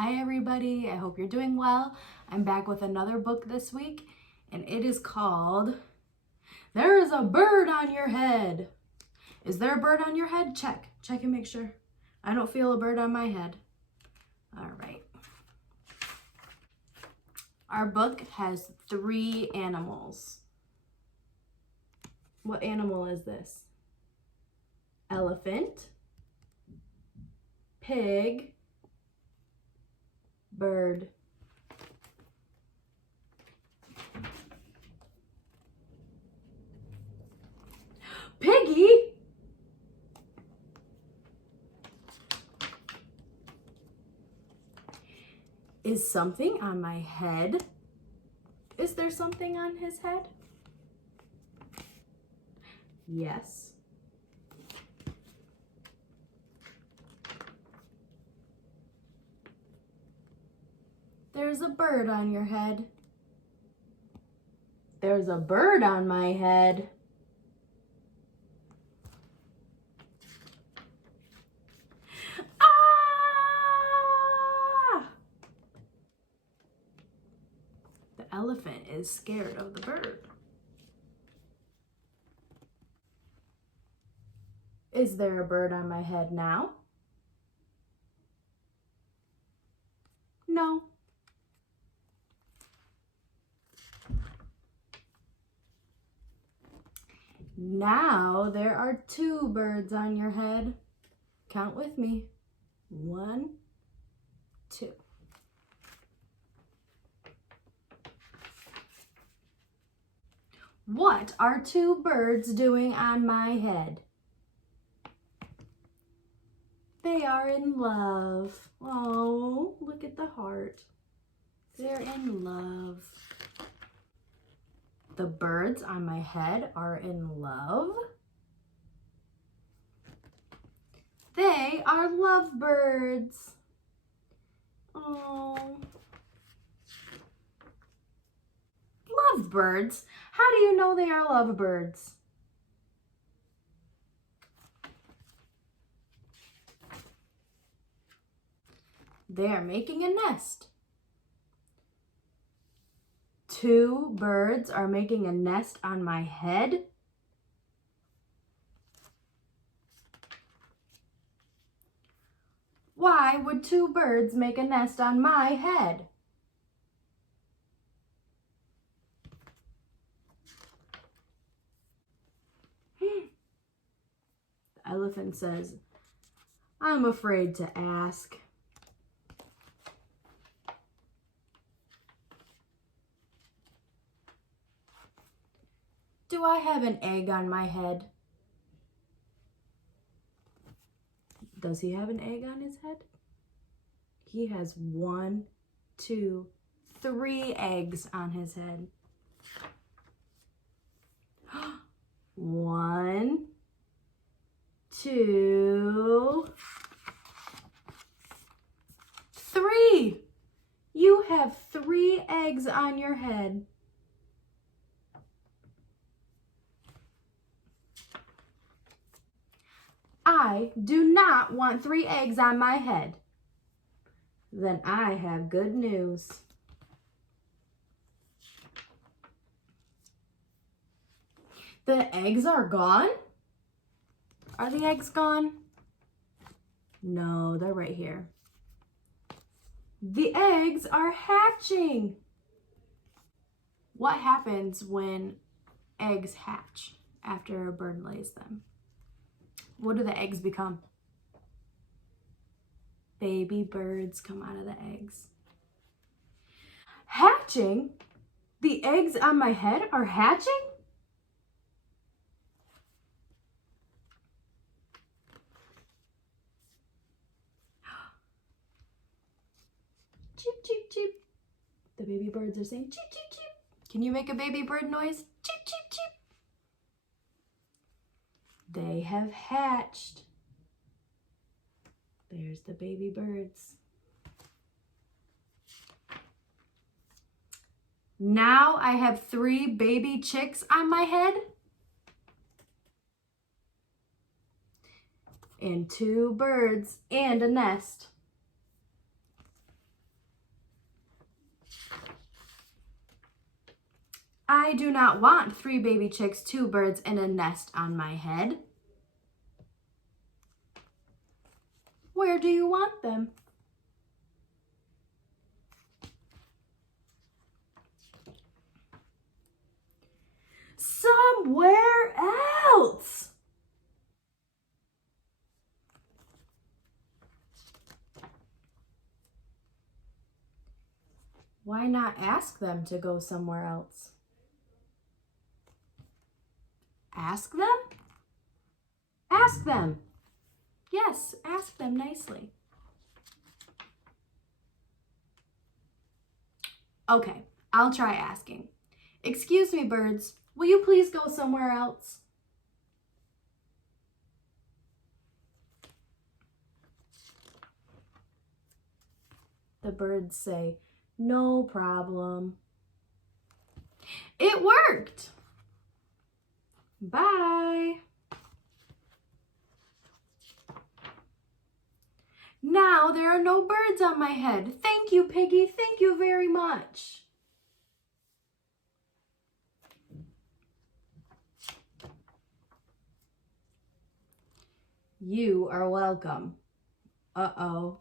Hi everybody, I hope you're doing well. I'm back with another book this week, and it is called There is a Bird on Your Head. Is there a bird on your head? Check and make sure. I don't feel a bird on my head. All right. Our book has 3 animals. What animal is this? Elephant, pig, bird. Piggy? Is something on my head? Is there something on his head? Yes. There's a bird on your head. There's a bird on my head. Ah! The elephant is scared of the bird. Is there a bird on my head now? No. Now there are 2 birds on your head. Count with me. 1, 2. What are 2 birds doing on my head? They are in love. Oh, look at the heart. They're in love. The birds on my head are in love. They are lovebirds. Oh. Lovebirds? How do you know they are lovebirds? They are making a nest. 2 birds are making a nest on my head. Why would 2 birds make a nest on my head? The elephant says, I'm afraid to ask. Do I have an egg on my head? Does he have an egg on his head? He has 1, 2, 3 eggs on his head. 1, 2, 3. You have 3 eggs on your head. I do not want 3 eggs on my head. Then I have good news. The eggs are gone? Are the eggs gone? No, they're right here. The eggs are hatching. What happens when eggs hatch after a bird lays them? What do the eggs become? Baby birds come out of the eggs. Hatching? The eggs on my head are hatching? Cheep, cheep, cheep. The baby birds are saying cheep, cheep, cheep. Can you make a baby bird noise? Cheep, cheep, cheep. They have hatched. There's the baby birds. Now I have 3 baby chicks on my head. And 2 birds and a nest. I do not want 3 baby chicks, 2 birds, and a nest on my head. Where do you want them? Somewhere else. Why not ask them to go somewhere else? Ask them? Ask them. Yes, ask them nicely. Okay, I'll try asking. Excuse me, birds, will you please go somewhere else? The birds say, no problem. It worked. Bye. Now there are no birds on my head. Thank you, Piggy. Thank you very much. You are welcome. Uh-oh.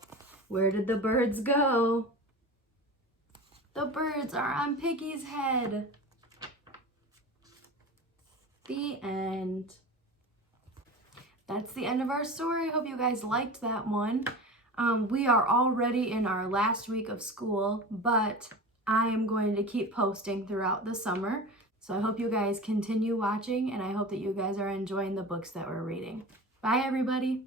Where did the birds go? The birds are on Piggy's head. The end. That's the end of our story. I hope you guys liked that one. We are already in our last week of school, but I am going to keep posting throughout the summer. So I hope you guys continue watching, and I hope that you guys are enjoying the books that we're reading. Bye, everybody.